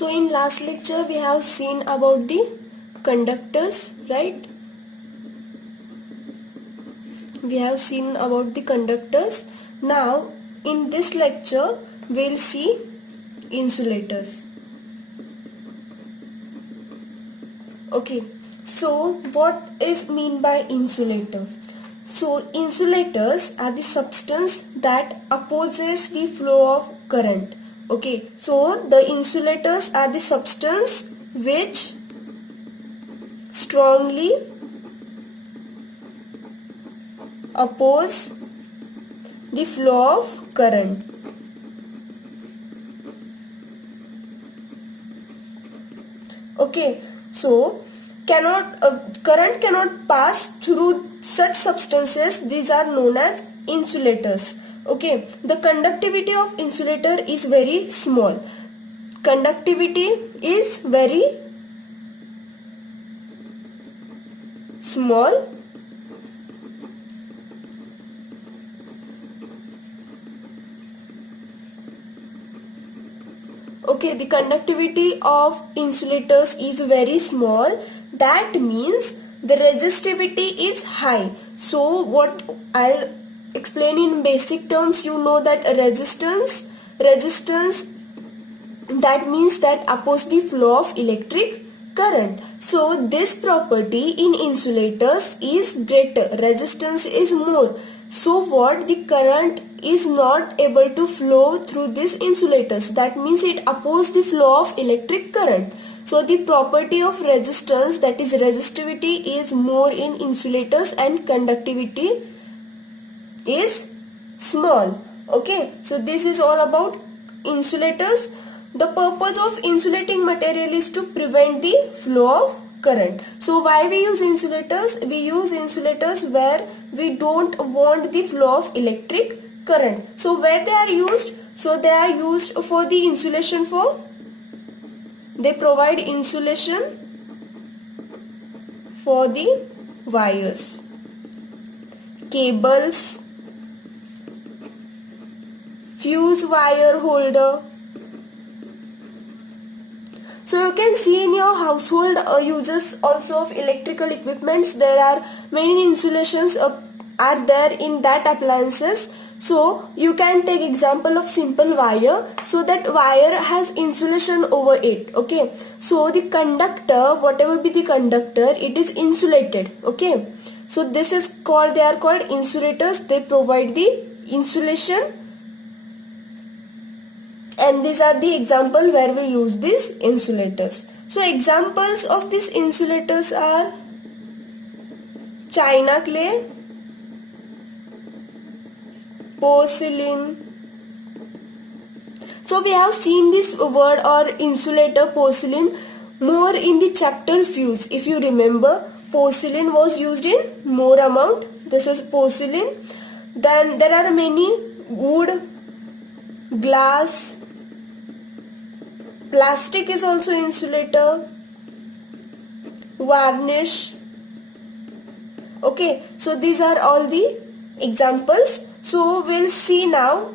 So in last lecture we have seen about the conductors, right? We have seen about the conductors. Now in this lecture we'll see insulators. Okay, so what is mean by insulator? So insulators are the substance that opposes the flow of current. Okay, so the insulators are the substance which strongly oppose the flow of current. Okay, so current cannot pass through such substances. These are known as insulators. Okay, the conductivity of insulator is very small. Conductivity is very small. Okay, the conductivity of insulators is very small. That means the resistivity is high. So what I'll explain in basic terms, you know that resistance that means that oppose the flow of electric current. So this property in insulators is greater, resistance is more. So what, the current is not able to flow through these insulators. That means it opposes the flow of electric current. So the property of resistance, that is resistivity, is more in insulators and conductivity is small. Okay, so this is all about insulators. The purpose of insulating material is to prevent the flow of current. So why we use insulators? We use insulators where we don't want the flow of electric current. So where they are used? So they are used for the insulation, they provide insulation for the wires, cables, fuse wire holder. So you can see in your household uses also of electrical equipments, there are many insulations are there in that appliances. So you can take example of simple wire. So that wire has insulation over it. Okay, so the conductor, whatever be the conductor, it is insulated. Okay, so this is called, they are called insulators. They provide the insulation. And these are the example where we use these insulators. So examples of these insulators are china clay, porcelain. So we have seen this word or insulator porcelain more in the chapter fuse. If you remember, porcelain was used in more amount. This is porcelain. Then there are many wood, glass, plastic is also insulator, varnish. Okay, so these are all the examples. So we'll see now.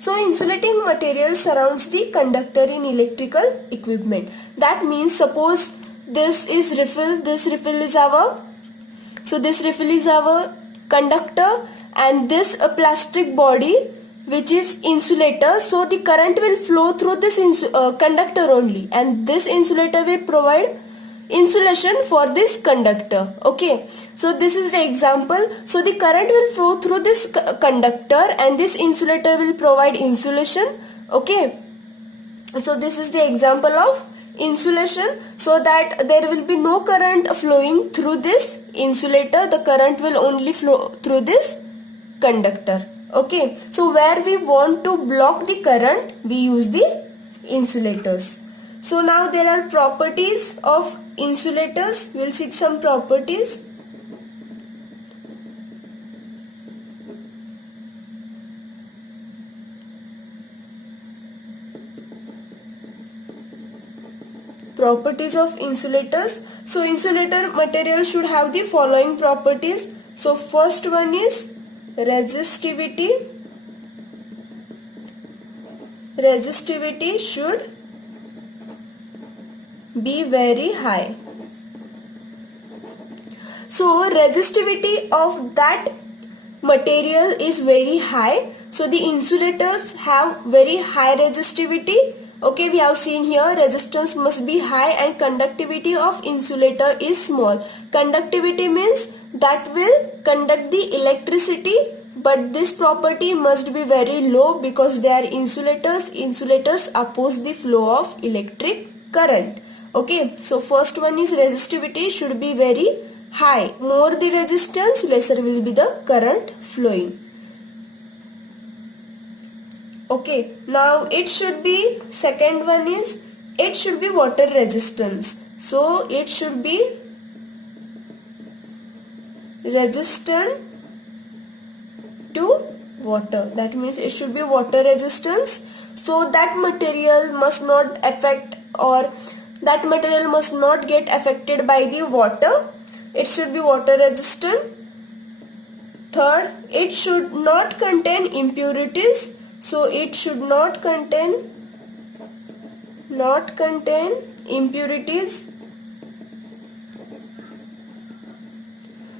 So insulating material surrounds the conductor in electrical equipment. That means suppose this is refill, this refill is our, so this refill is our conductor, and this a plastic body which is insulator. So the current will flow through this conductor only, and this insulator will provide insulation for this conductor. Okay, so this is the example. So the current will flow through this conductor and this insulator will provide insulation. Okay, so this is the example of insulation, so that there will be no current flowing through this insulator. The current will only flow through this conductor. Okay, so where we want to block the current, we use the insulators. So now there are properties of insulators. We'll see some properties. Properties of insulators. So insulator material should have the following properties. So first one is resistivity. Resistivity should be very high. So resistivity of that material is very high. So the insulators have very high resistivity. Okay, we have seen here resistance must be high and conductivity of insulator is small. Conductivity means that will conduct the electricity, but this property must be very low because they are insulators. Insulators oppose the flow of electric current. Okay, so first one is resistivity should be very high. More the resistance, lesser will be the current flowing. Okay, now it should be, second one is, it should be water resistance. So it should be resistant to water. That means it should be water resistance. So that material must not affect, or that material must not get affected by the water. It should be water resistant. Third, it should not contain impurities. So it should not contain impurities.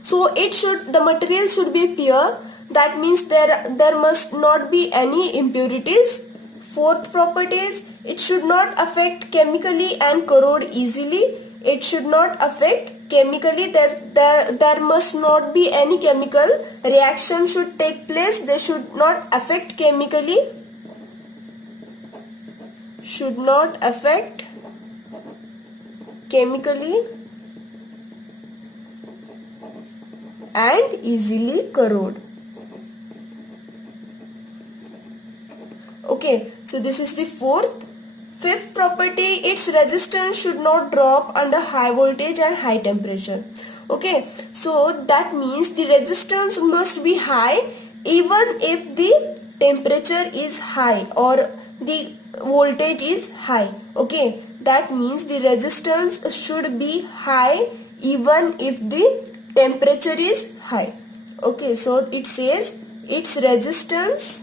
So the material should be pure. That means there must not be any impurities. Fourth property is it should not affect chemically and corrode easily. It should not affect chemically. There must not be any chemical reaction should take place. They should not affect chemically. Should not affect chemically and easily corrode. Okay, so this is the fourth. Fifth property, its resistance should not drop under high voltage and high temperature. Okay, so that means the resistance must be high even if the temperature is high or the voltage is high. Okay, that means the resistance should be high even if the temperature is high. Okay, so it says its resistance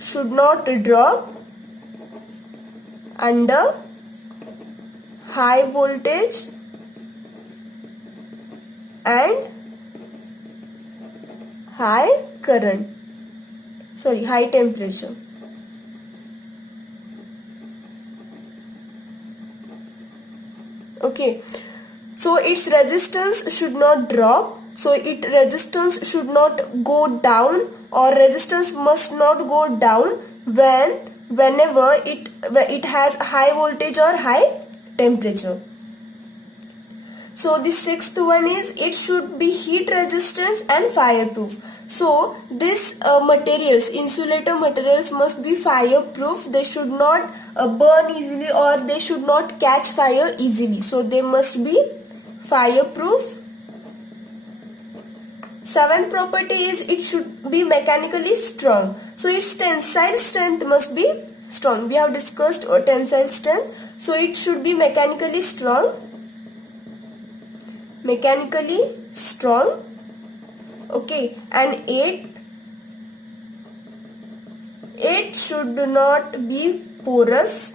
should not drop under high voltage and high temperature. Okay, so its resistance should not drop. So its resistance should not go down, or resistance must not go down whenever it has high voltage or high temperature. So the sixth one is it should be heat resistant and fireproof. So this materials, insulator materials must be fireproof. They should not burn easily or they should not catch fire easily. So they must be fireproof. Seventh property is it should be mechanically strong. So its tensile strength must be strong. We have discussed tensile strength. So it should be mechanically strong. Okay, and eighth, it should not be porous.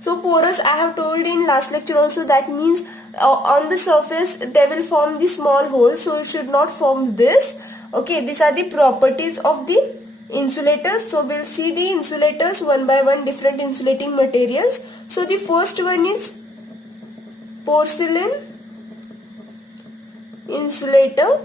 So porous, I have told in last lecture also, that means on the surface they will form the small holes, so it should not form this. Okay, these are the properties of the insulators. So we'll see the insulators one by one, different insulating materials. So the first one is porcelain insulator.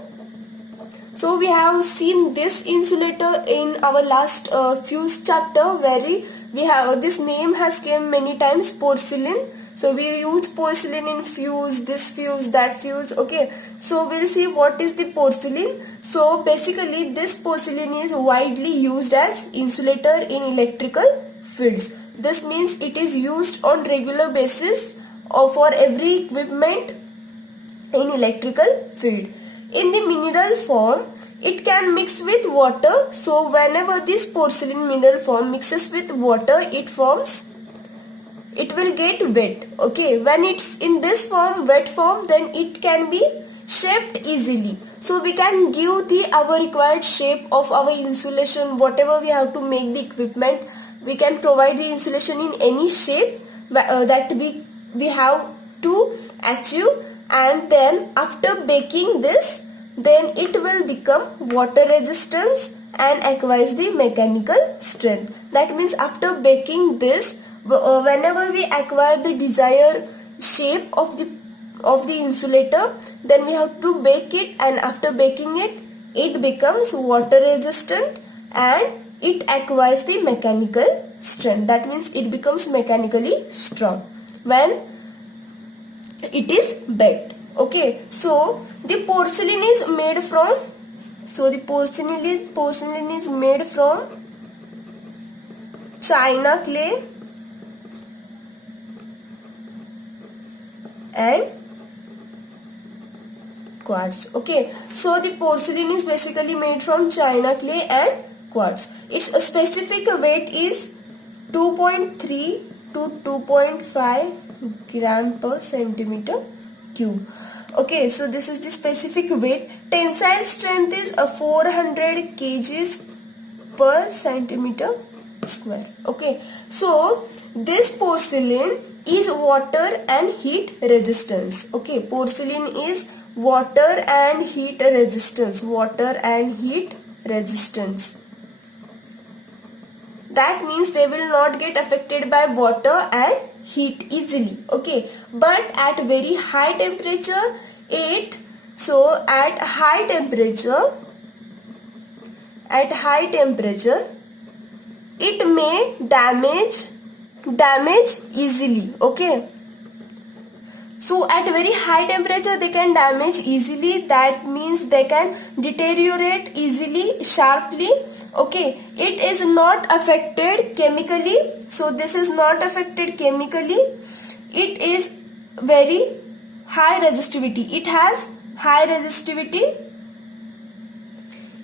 So we have seen this insulator in our last fuse chapter, where we have this name has came many times, porcelain. So we use porcelain in fuse, this fuse, that fuse. Okay, so we'll see what is the porcelain. So basically this porcelain is widely used as insulator in electrical fields. This means it is used on regular basis or for every equipment in electrical field. In the mineral form, it can mix with water. So whenever this porcelain mineral form mixes with water, it will get wet. Okay, when it's in this form, wet form, then it can be shaped easily. So we can give our required shape of our insulation, whatever we have to make the equipment. We can provide the insulation in any shape that we have to achieve, and then after baking this, then it will become water resistance and acquires the mechanical strength. That means after baking this, whenever we acquire the desired shape of the insulator, then we have to bake it, and after baking it, it becomes water resistant and it acquires the mechanical strength. That means it becomes mechanically strong when it is baked. Okay, so the porcelain is made from china clay and quartz. Okay, so the porcelain is basically made from china clay and quartz. Its specific weight is 2.3 to 2.5 gram per centimeter cube. Okay, so this is the specific weight. Tensile strength is 400 kgs per centimeter square. Okay, so this porcelain is water and heat resistance. Okay, porcelain is water and heat resistance. That means they will not get affected by water and heat easily. Okay, but at very high temperature, at high temperature, it may damage easily. Okay, so at very high temperature they can damage easily. That means they can deteriorate easily, sharply. Okay, it is not affected chemically. So this is not affected chemically. It is very high resistivity. It has high resistivity.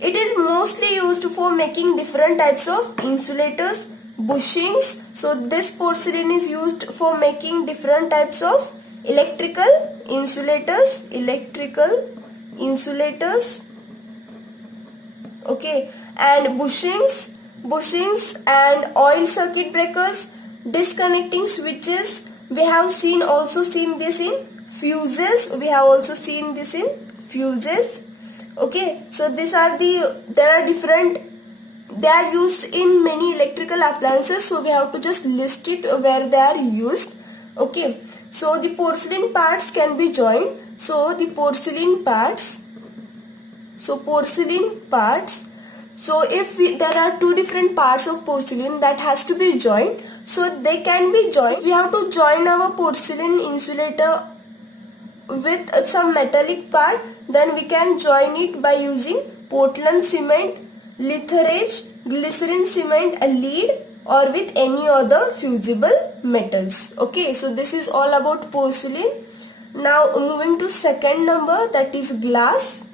It is mostly used for making different types of insulators, bushings. So this porcelain is used for making different types of electrical insulators. Okay, and bushings and oil circuit breakers, disconnecting switches. We have also seen this in fuses. Okay, so they are used in many electrical appliances, so we have to just list it where they are used. Okay, so the porcelain parts can be joined. So if there are two different parts of porcelain that has to be joined, so they can be joined. If we have to join our porcelain insulator with some metallic part, then we can join it by using Portland cement, litharage, glycerin cement, a lead, or with any other fusible metals. Okay, so this is all about porcelain. Now moving to second number, that is glass.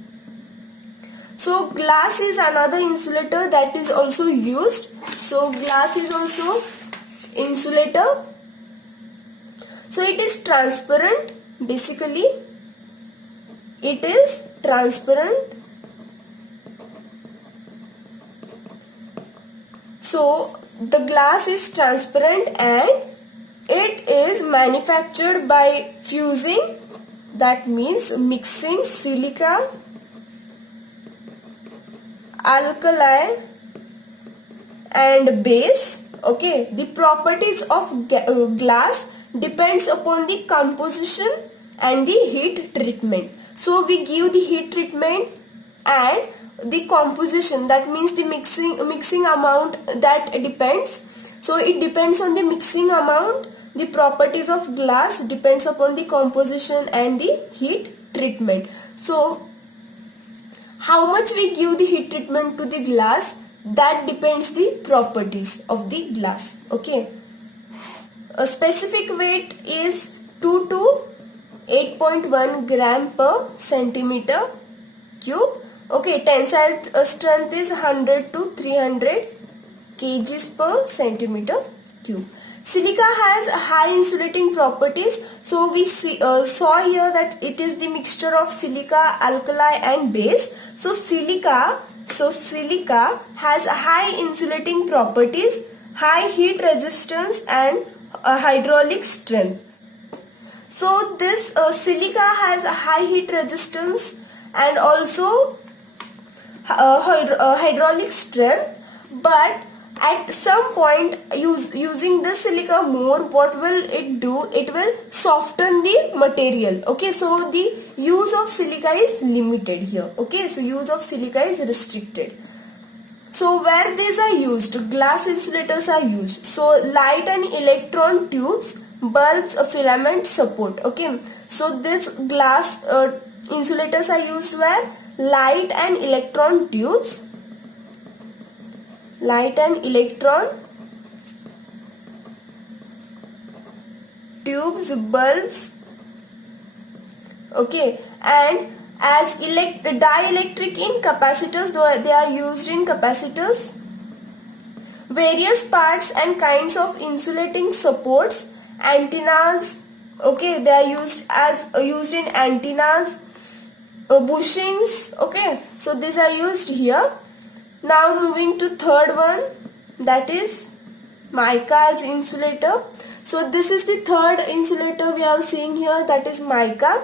So glass is another insulator that is also used. So glass is also insulator. So it is transparent. Basically, it is transparent. So the glass is transparent and it is manufactured by fusing. That means mixing silica, alkali and base. Okay, the properties of glass depends upon the composition and the heat treatment. So we give the heat treatment and the composition, that means the mixing amount, that depends. So it depends on the mixing amount. The properties of glass depends upon the composition and the heat treatment. So how much we give the heat treatment to the glass, that depends the properties of the glass. Okay, a specific weight is 2 to 8.1 gram per centimeter cube. Okay, tensile strength is 100 to 300 kgs per centimeter tube. Silica has high insulating properties. So we saw here that it is the mixture of silica, alkali and base. So silica has high insulating properties, high heat resistance and hydraulic strength. So this silica has a high heat resistance and also hydraulic strength, but at some point using this silica more, what will it do? It will soften the material. Okay, so the use of silica is limited here. Okay, so use of silica is restricted. So where these are used, glass insulators are used. So light and electron tubes, bulbs, filament, support. Okay, so this glass insulators are used where? Light and electron tubes, light and electron tubes, bulbs. Okay, and as dielectric in capacitors, though they are used in capacitors. Various parts and kinds of insulating supports, antennas. Okay, they are used in antennas, bushings. Okay, so these are used here. Now moving to third one, that is mica as insulator. So this is the third insulator we are seeing here, that is mica.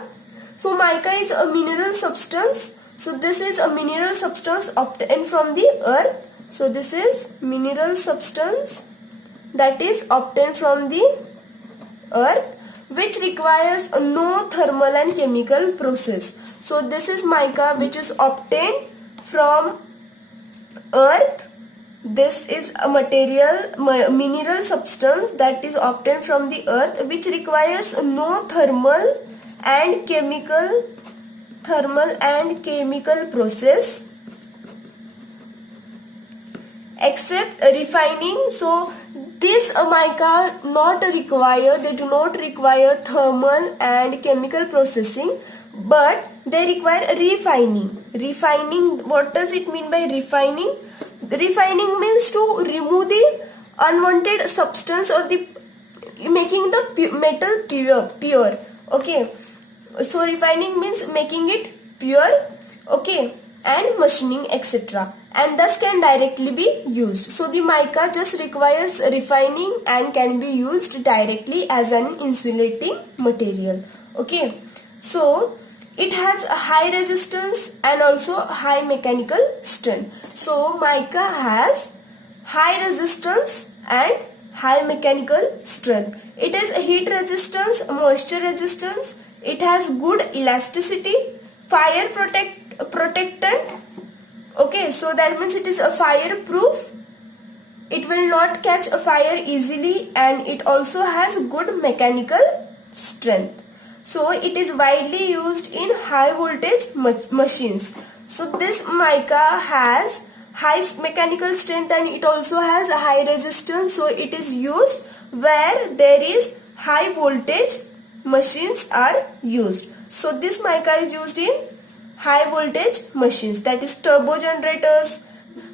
So mica is a mineral substance. So this is a mineral substance obtained from the earth. So this is mineral substance that is obtained from the earth, which requires no thermal and chemical process. So this is mica which is obtained from earth. This is a mineral substance that is obtained from the earth, which requires no thermal and chemical process except refining. So this mica they do not require thermal and chemical processing, but they require refining. Refining, what does it mean by refining? Refining means to remove the unwanted substance or the making the metal pure. Okay, so refining means making it pure. Okay, and machining, etc., and thus can directly be used. So the mica just requires refining and can be used directly as an insulating material. Okay, so it has a high resistance and also high mechanical strength. So mica has high resistance and high mechanical strength. It is a heat resistance, moisture resistance. It has good elasticity, fire protectant. Okay, so that means it is a fireproof. It will not catch a fire easily, and it also has good mechanical strength. So it is widely used in high voltage machines. So this mica has high mechanical strength and it also has a high resistance. So it is used where there is high voltage machines are used. So this mica is used in high voltage machines, that is turbo generators,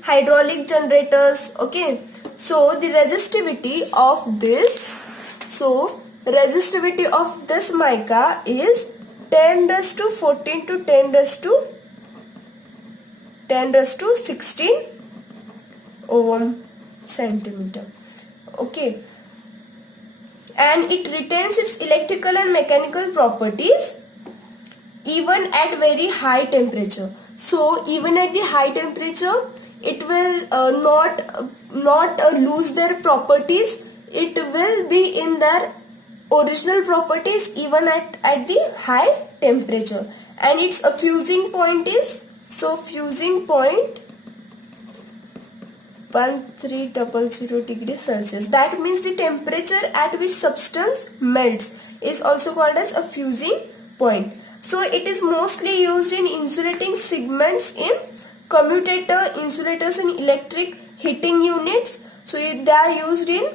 hydraulic generators. Okay, so the resistivity of this, resistivity of this mica is 10 raised to 14 to 10 raised to 16 ohm centimeter. Okay, and it retains its electrical and mechanical properties even at very high temperature. So even at the high temperature, it will not lose their properties. It will be in their original properties even at the high temperature. And its fusing point is, so fusing point 1300 degrees Celsius. That means the temperature at which substance melts is also called as a fusing point. So it is mostly used in insulating segments in commutator insulators and electric heating units. So they are used in,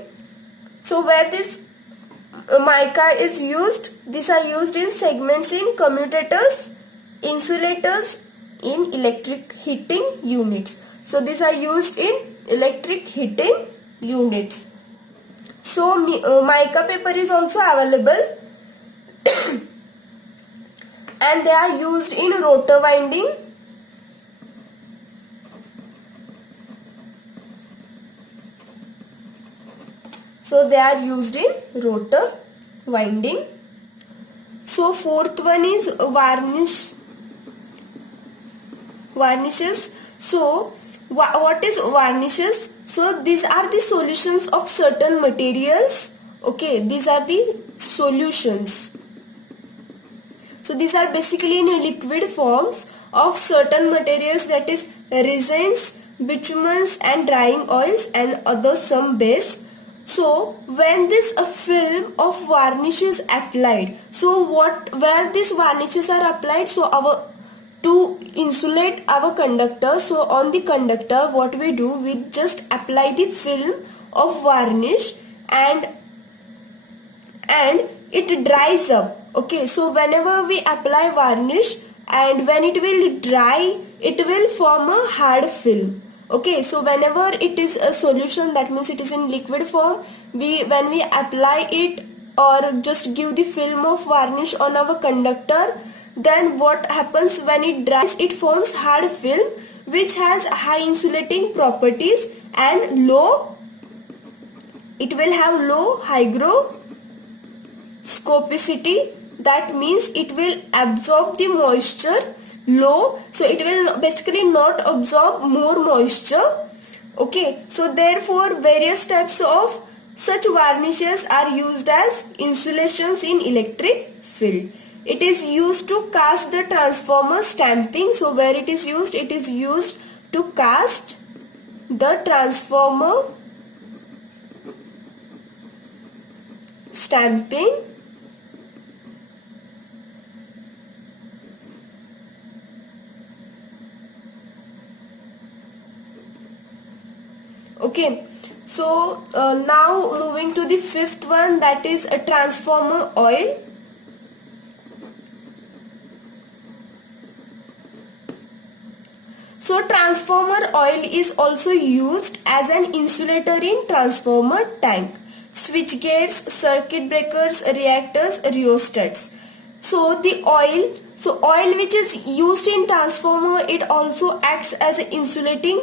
so where this mica is used, these are used in segments in commutators, insulators, in electric heating units. So these are used in electric heating units. So mica paper is also available and they are used in rotor winding. So they are used in rotor winding. So fourth one is varnishes. So what is varnishes? So these are the solutions of certain materials. Okay, these are the solutions. So these are basically in liquid forms of certain materials, that is resins, bitumens and drying oils and other some base. So when this film of varnish is applied, so where these varnishes are applied, so to insulate our conductor, so on the conductor what we do, we just apply the film of varnish and it dries up. Okay, so whenever we apply varnish and when it will dry, it will form a hard film. Okay, so whenever it is a solution, that means it is in liquid form, when we apply it or just give the film of varnish on our conductor, then what happens, when it dries, it forms hard film which has high insulating properties and it will have low hygroscopicity. That means it will absorb the moisture low, so it will basically not absorb more moisture. Okay, so therefore various types of such varnishes are used as insulations in electric field. It is used to cast the transformer stamping. So where it is used to cast the transformer stamping. Okay, so now moving to the fifth one, that is a transformer oil. So transformer oil is also used as an insulator in transformer tank, switchgears, circuit breakers, reactors, rheostats. So the oil which is used in transformer, it also acts as an insulating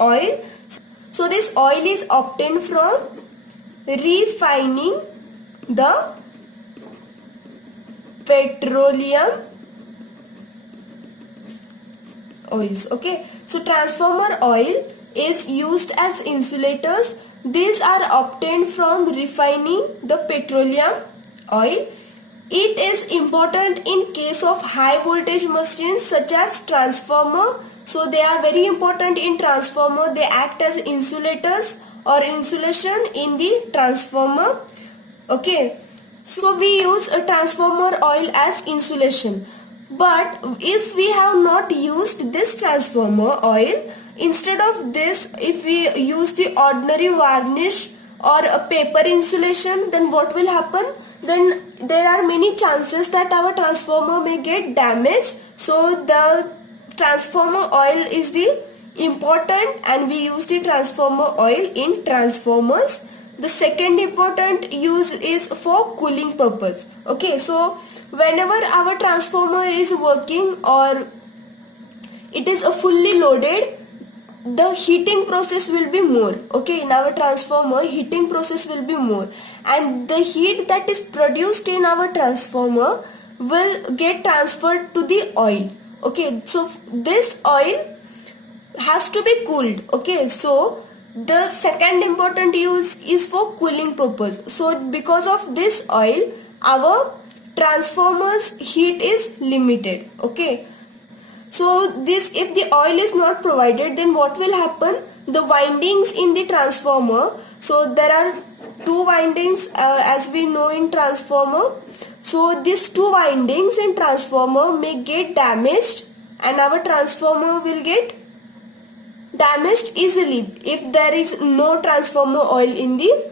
oil. So this oil is obtained from refining the petroleum oils. Okay, so transformer oil is used as insulators. These are obtained from refining the petroleum oil. It is important in case of high voltage machines such as transformer. So they are very important in transformer. They act as insulators or insulation in the transformer. Okay, so we use a transformer oil as insulation. But if we have not used this transformer oil, instead of this, if we use the ordinary varnish or a paper insulation, then what will happen? Then there are many chances that our transformer may get damaged. So the transformer oil is the important, and we use the transformer oil in transformers. The second important use is for cooling purpose. Okay, so whenever our transformer is working or it is fully loaded, the heating process will be more. Okay, in our transformer, heating process will be more, and the heat that is produced in our transformer will get transferred to the oil. Okay, so this oil has to be cooled. Okay, so the second important use is for cooling purpose. So because of this oil, our transformer's heat is limited. Okay, so this, if the oil is not provided, then what will happen? The windings in the transformer, so there are two windings as we know in transformer. So these two windings in transformer may get damaged, and our transformer will get damaged easily if there is no transformer oil in the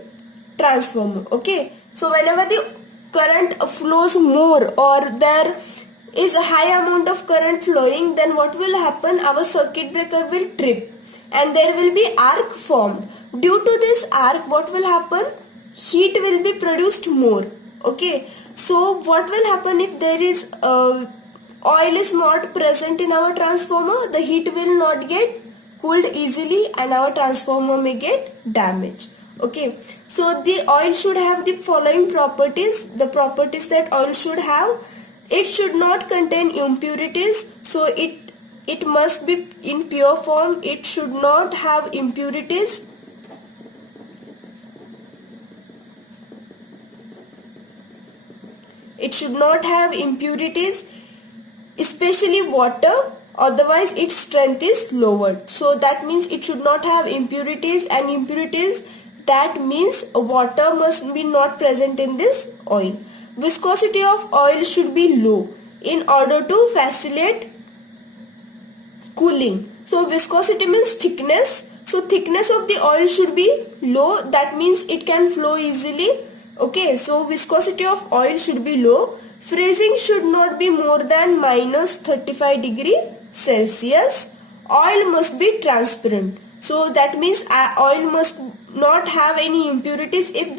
transformer. Okay, so whenever the current flows more or there is a high amount of current flowing, then what will happen? Our circuit breaker will trip and there will be arc formed. Due to this arc, what will happen? heat will be produced more. Okay, so what will happen if there is oil is not present in our transformer? The heat will not get cooled easily and our transformer may get damaged. Okay, so the oil should have the following properties. The properties that oil should have: it should not contain impurities, so it must be in pure form. It should not have impurities. It should not have impurities, especially water, otherwise its strength is lowered. So that means it should not have impurities, and impurities, that means water must be not present in this oil. Viscosity of oil should be low in order to facilitate cooling. So viscosity means thickness. So thickness of the oil should be low, that means it can flow easily. Okay, so viscosity of oil should be low. Freezing should not be more than -35 degrees Celsius. Oil must be transparent. So that means oil must not have any impurities. If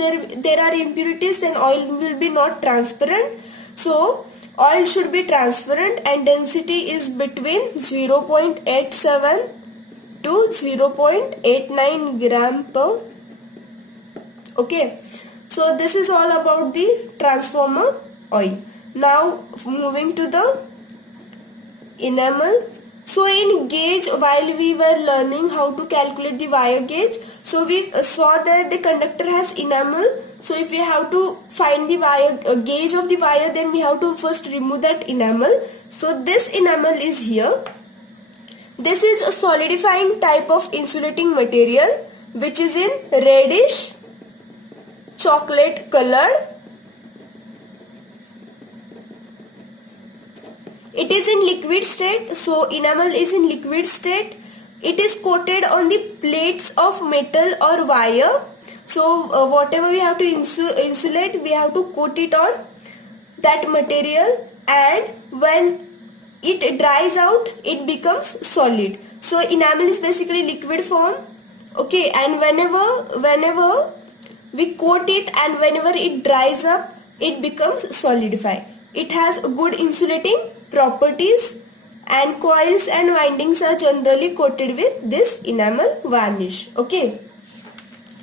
there are impurities, then oil will be not transparent. So oil should be transparent and density is between 0.87 to 0.89 gram per. Okay. So this is all about the transformer oil. Now moving to the enamel. So in gauge, while we were learning how to calculate the wire gauge, so we saw that the conductor has enamel. So if we have to find the wire gauge of the wire, then we have to first remove that enamel. So this enamel is here. This is a solidifying type of insulating material which is in reddish chocolate colored. It is in liquid state, so enamel is in liquid state. It is coated on the plates of metal or wire. So whatever we have to insulate, we have to coat it on that material, and when it dries out, it becomes solid. So enamel is basically liquid form. Okay, and whenever we coat it and whenever it dries up, it becomes solidified. It has good insulating properties, and coils and windings are generally coated with this enamel varnish. Okay.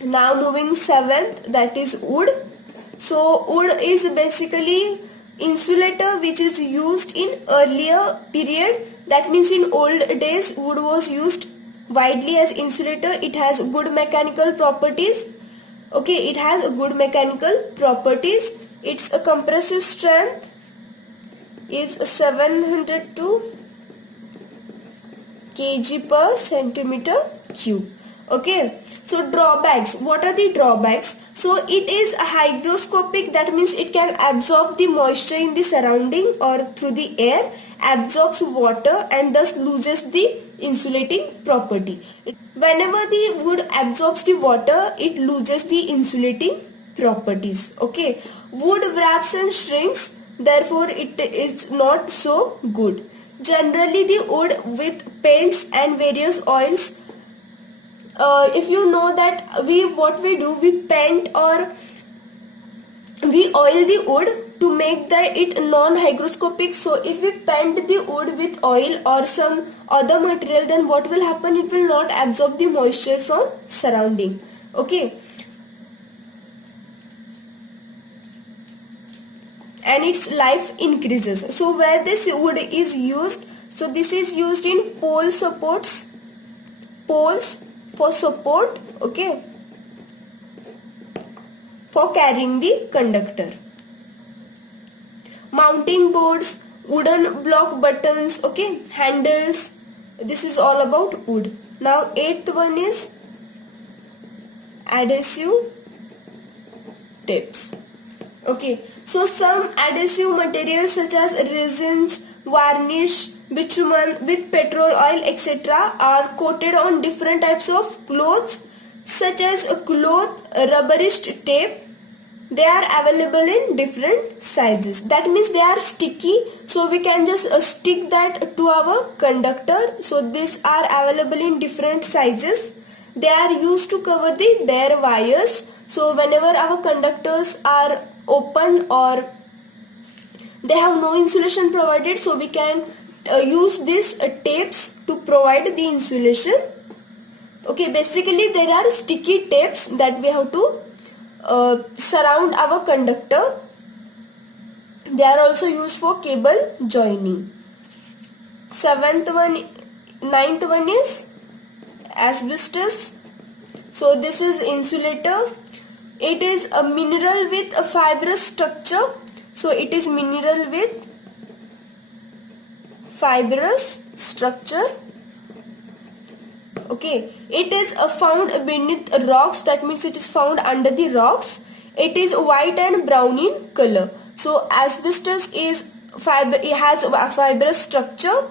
Now moving 7th, that is wood. So wood is basically insulator which is used in earlier period. That means in old days wood was used widely as insulator. It has good mechanical properties. Okay, it has a good mechanical properties. Its a compressive strength is 702 kg per centimeter cube. Okay, so drawbacks. What are the drawbacks? So it is a hygroscopic, that means it can absorb the moisture in the surrounding or through the air, absorbs water and thus loses the insulating property. Whenever the wood absorbs the water, it loses the insulating properties. Okay, wood wraps and shrinks, therefore it is not so good. Generally the wood with paints and various oils, if you know that what we do, we paint or we oil the wood to make it non-hygroscopic. So if we paint the wood with oil or some other material, then what will happen? It will not absorb the moisture from surrounding. Okay. And its life increases. So where this wood is used, so this is used in pole supports, poles for support, okay, for carrying the conductor. Mounting boards, wooden block buttons, okay, handles, this is all about wood. Now 8th one is adhesive tapes. Okay, so some adhesive materials such as resins, varnish, bitumen with petrol oil, etc. are coated on different types of clothes such as a cloth rubberist tape. They are available in different sizes. That means they are sticky, so we can just stick that to our conductor. So these are available in different sizes. They are used to cover the bare wires. So whenever our conductors are open or they have no insulation provided, so we can use these tapes to provide the insulation. Okay, basically there are sticky tapes that we have to surround our conductor. They are also used for cable joining. Ninth one is asbestos. So this is insulator. It is a mineral with a fibrous structure. So it is mineral with fibrous structure. Okay, it is found beneath rocks. That means it is found under the rocks. It is white and brown in color. So asbestos is it has a fibrous structure.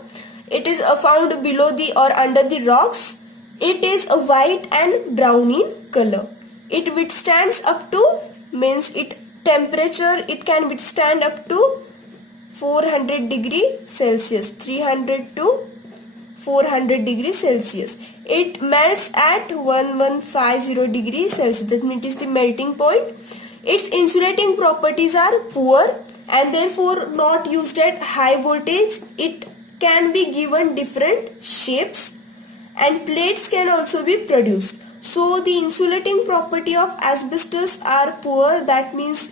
It is found below the or under the rocks. It is white and brown in color. It withstands up to, means it temperature, it can withstand up to 400 degree Celsius, 300 to 400 degrees Celsius. It melts at 1150 degrees Celsius. That means it is the melting point. Its insulating properties are poor and therefore not used at high voltage. It can be given different shapes and plates can also be produced. So the insulating property of asbestos are poor. That means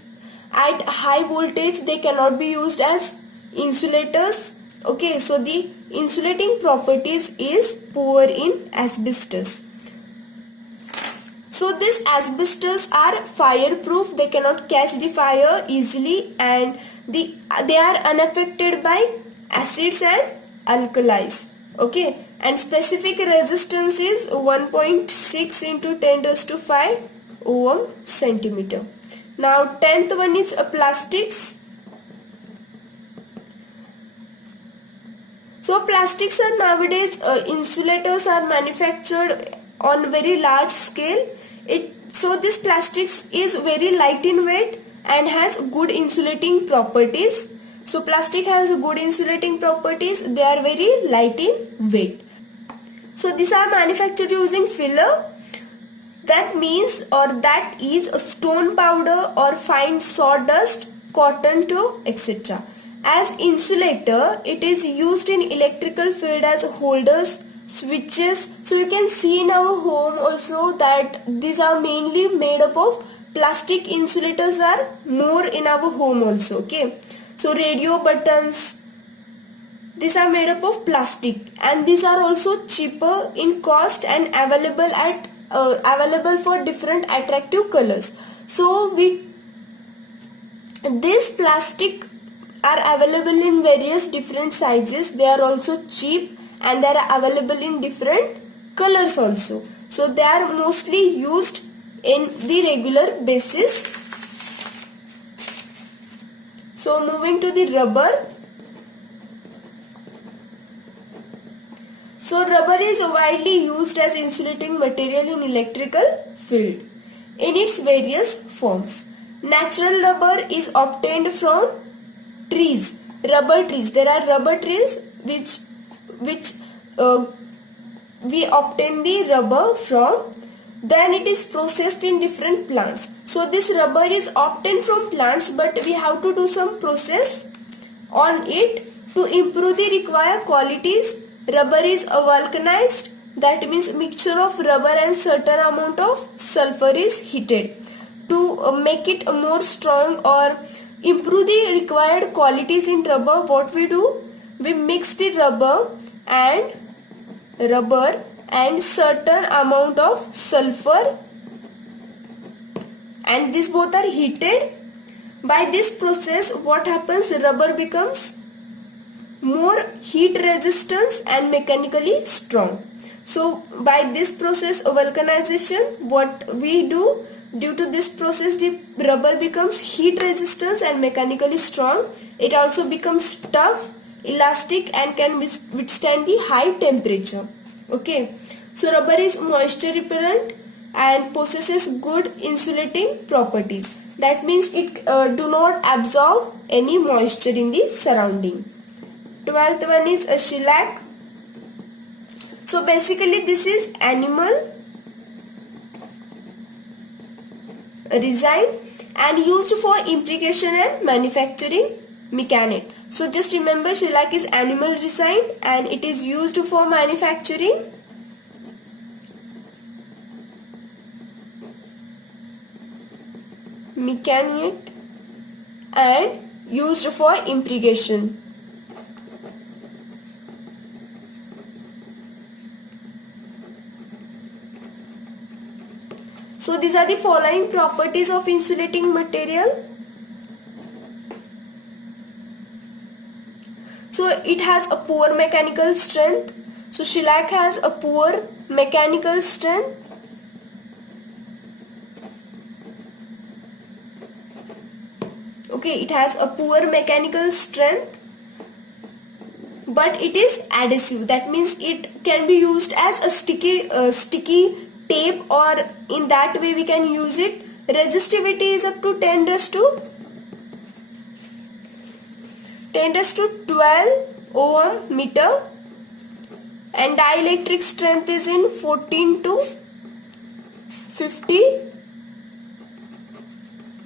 at high voltage they cannot be used as insulators. Okay, so the insulating properties is poor in asbestos. So these asbestos are fireproof. They cannot catch the fire easily and they are unaffected by acids and alkalis. Okay, and specific resistance is 1.6 into 10 raised to 5 ohm centimeter. Now 10th one is plastics. So plastics are nowadays insulators are manufactured on very large scale. So this plastics is very light in weight and has good insulating properties. So plastic has good insulating properties. They are very light in weight. So these are manufactured using filler. That means or that is a stone powder or fine sawdust, cotton tow, etc. As insulator, it is used in electrical field as holders, switches. So you can see in our home also that these are mainly made up of plastic. Insulators are more in our home also. Okay, so radio buttons, these are made up of plastic and these are also cheaper in cost and available for different attractive colors. So this plastic are available in various different sizes. They are also cheap and they are available in different colors also. So they are mostly used in the regular basis. So moving to the rubber. So rubber is widely used as insulating material in electrical field in its various forms. Natural rubber is obtained from trees, rubber trees. There are rubber trees which we obtain the rubber from. Then it is processed in different plants. So this rubber is obtained from plants, but we have to do some process on it to improve the required qualities. Rubber is vulcanized. That means mixture of rubber and certain amount of sulfur is heated to make it more strong or improve the required qualities in rubber. What we do? We mix the rubber and certain amount of sulfur, and these both are heated. By this process, what happens? Rubber becomes more heat resistance and mechanically strong. So by this process of vulcanization, what we do, due to this process, the rubber becomes heat resistance and mechanically strong. It also becomes tough, elastic and can withstand the high temperature. Okay, so rubber is moisture repellent and possesses good insulating properties. That means it do not absorb any moisture in the surrounding. 12th one is a shellac. So basically this is animal resin, and used for impregnation and manufacturing mechanic. So just remember, shellac is animal resin and it is used for manufacturing mechanic and used for impregnation. So these are the following properties of insulating material. So it has a poor mechanical strength. So shellac has a poor mechanical strength. Okay, it has a poor mechanical strength, but it is adhesive. That means it can be used as a sticky tape, or in that way we can use it. Resistivity is up to 10 raised to 12 ohm meter, and dielectric strength is in 14 to 50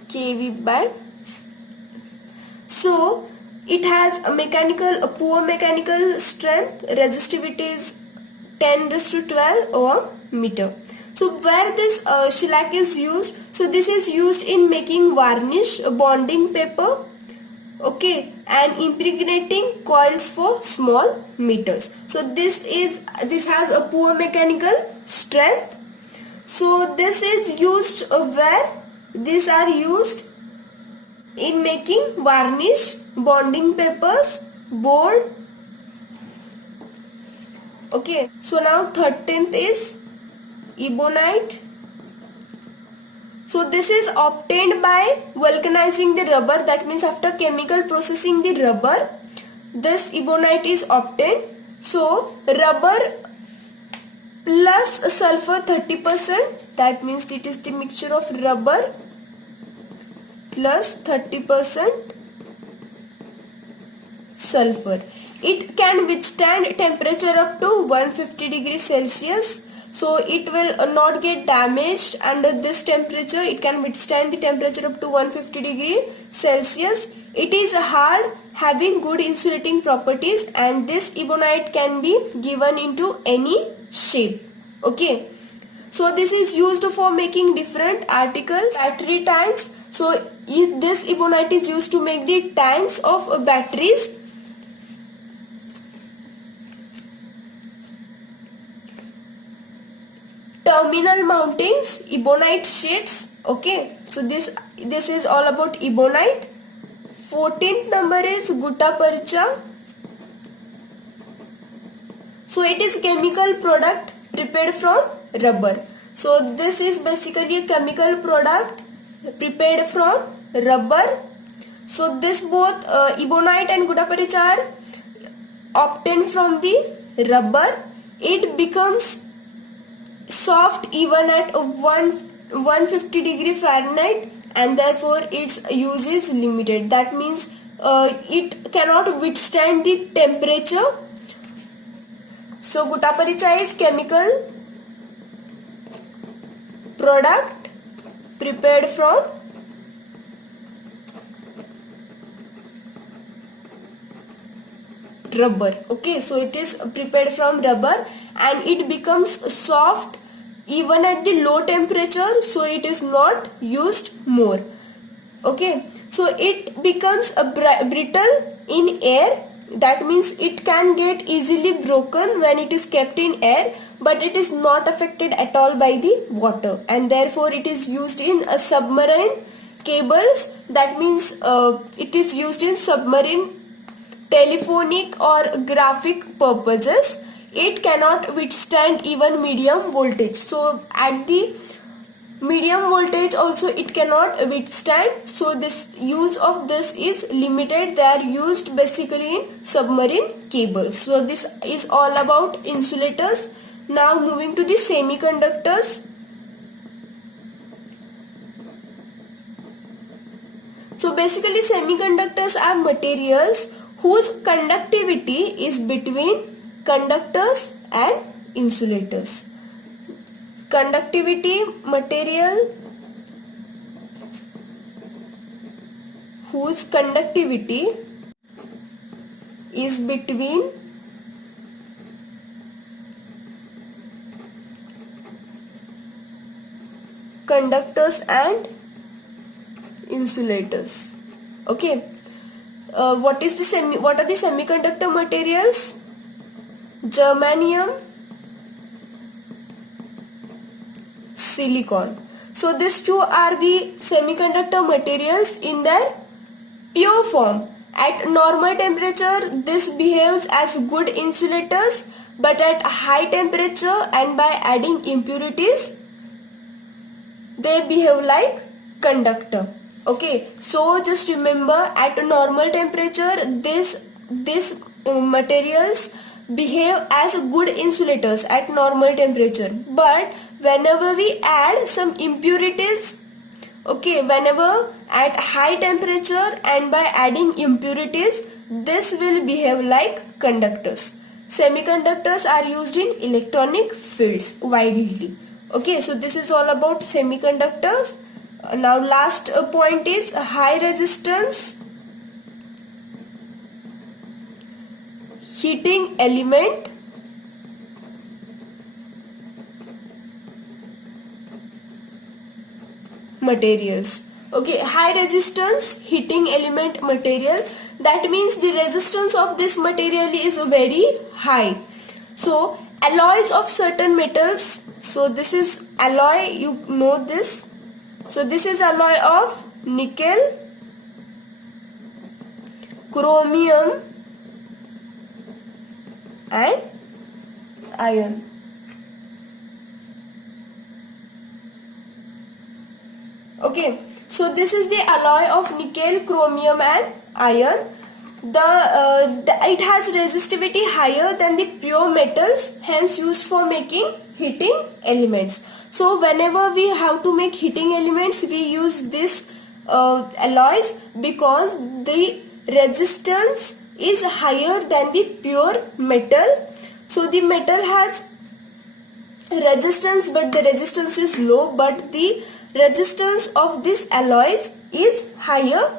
kV band. So it has a poor mechanical strength. Resistivity is 10 raised to 12 ohm meter. So where this shellac is used, so this is used in making varnish, bonding paper, okay, and impregnating coils for small meters. So this has a poor mechanical strength. So this is used where these are used in making varnish, bonding papers, board. Okay, so now 13th is ebonite. So this is obtained by vulcanizing the rubber. That means after chemical processing the rubber, this ebonite is obtained. So rubber plus sulfur 30%. That means it is the mixture of rubber plus 30% sulfur. It can withstand temperature up to 150 degrees Celsius. So it will not get damaged under this temperature. It can withstand the temperature up to 150 degrees Celsius. It is hard, having good insulating properties, and this ebonite can be given into any shape. Okay. So this is used for making different articles. Battery tanks. So this ebonite is used to make the tanks of batteries. Terminal mountings, ebonite sheets. Okay, so this is all about ebonite. 14th number is gutta percha. So it is chemical product prepared from rubber. So this is basically a chemical product prepared from rubber. So this both ebonite and gutta percha are obtained from the rubber. It becomes soft even at 150 degree Fahrenheit, and therefore its use is limited. That means it cannot withstand the temperature. So gutta percha is chemical product prepared from rubber. Okay, so it is prepared from rubber and it becomes soft even at the low temperature, so it is not used more. Okay, so it becomes a brittle in air. That means it can get easily broken when it is kept in air, but it is not affected at all by the water, and therefore it is used in submarine cables. That means it is used in submarine telephonic or graphic purposes. It cannot withstand even medium voltage. So at the medium voltage also it cannot withstand. So this use of this is limited. They are used basically in submarine cables. So this is all about insulators. Now moving to the semiconductors. So basically semiconductors are materials whose conductivity is between conductors and insulators. Conductivity material whose conductivity is between conductors and insulators. Okay. What are the semiconductor materials? Germanium, silicon. So these two are the semiconductor materials in their pure form. At normal temperature, this behaves as good insulators, but at high temperature and by adding impurities, they behave like conductor. Okay, so just remember, at normal temperature, these materials behave as good insulators at normal temperature, but whenever we add some impurities, okay, whenever at high temperature and by adding impurities, this will behave like conductors. Semiconductors are used in electronic fields widely. Okay, so this is all about semiconductors. Now last point is high resistance heating element materials. Okay, high resistance heating element material, that means the resistance of this material is very high. So alloys of certain metals, so this is alloy, you know this. So this is alloy of nickel, chromium and iron. Okay, so this is the alloy of nickel, chromium and iron. It has resistivity higher than the pure metals, hence used for making heating elements. So whenever we have to make heating elements, we use this alloys because the resistance is higher than the pure metal. So the metal has resistance, but the resistance is low, but the resistance of these alloys is higher.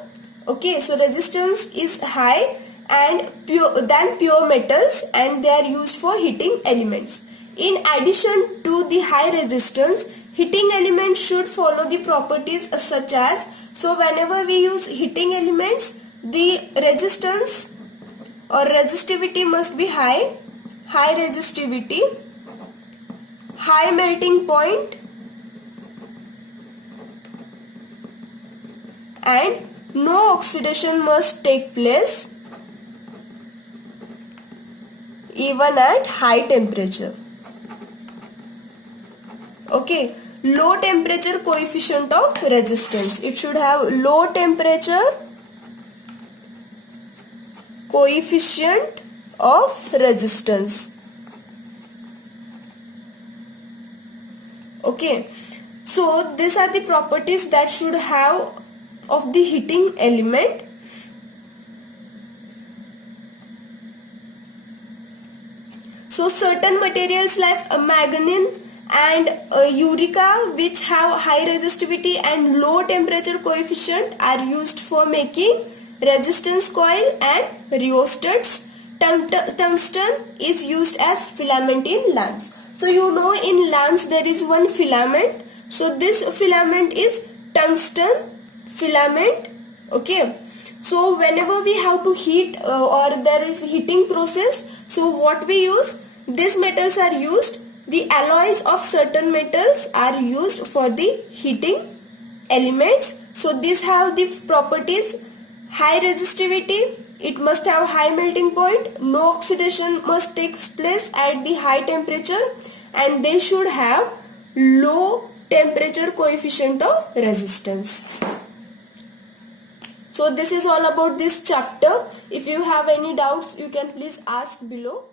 Okay, so resistance is high and pure metals, and they are used for heating elements. In addition to the high resistance, heating elements should follow the properties such as, so whenever we use heating elements, the resistance or resistivity must be high resistivity, high melting point and no oxidation must take place even at high temperature. Okay, low temperature coefficient of resistance. It should have low temperature coefficient of resistance. Okay, so these are the properties that should have of the heating element. So certain materials like manganese and urica, which have high resistivity and low temperature coefficient, are used for making resistance coil and rheostats. Tungsten is used as filament in lamps. So you know, in lamps there is one filament. So this filament is tungsten filament. Okay, so whenever we have to heat or there is heating process, so what we use, these metals are used. The alloys of certain metals are used for the heating elements. So these have the properties: high resistivity, it must have high melting point, no oxidation must take place at the high temperature, and they should have low temperature coefficient of resistance. So this is all about this chapter. If you have any doubts, you can please ask below.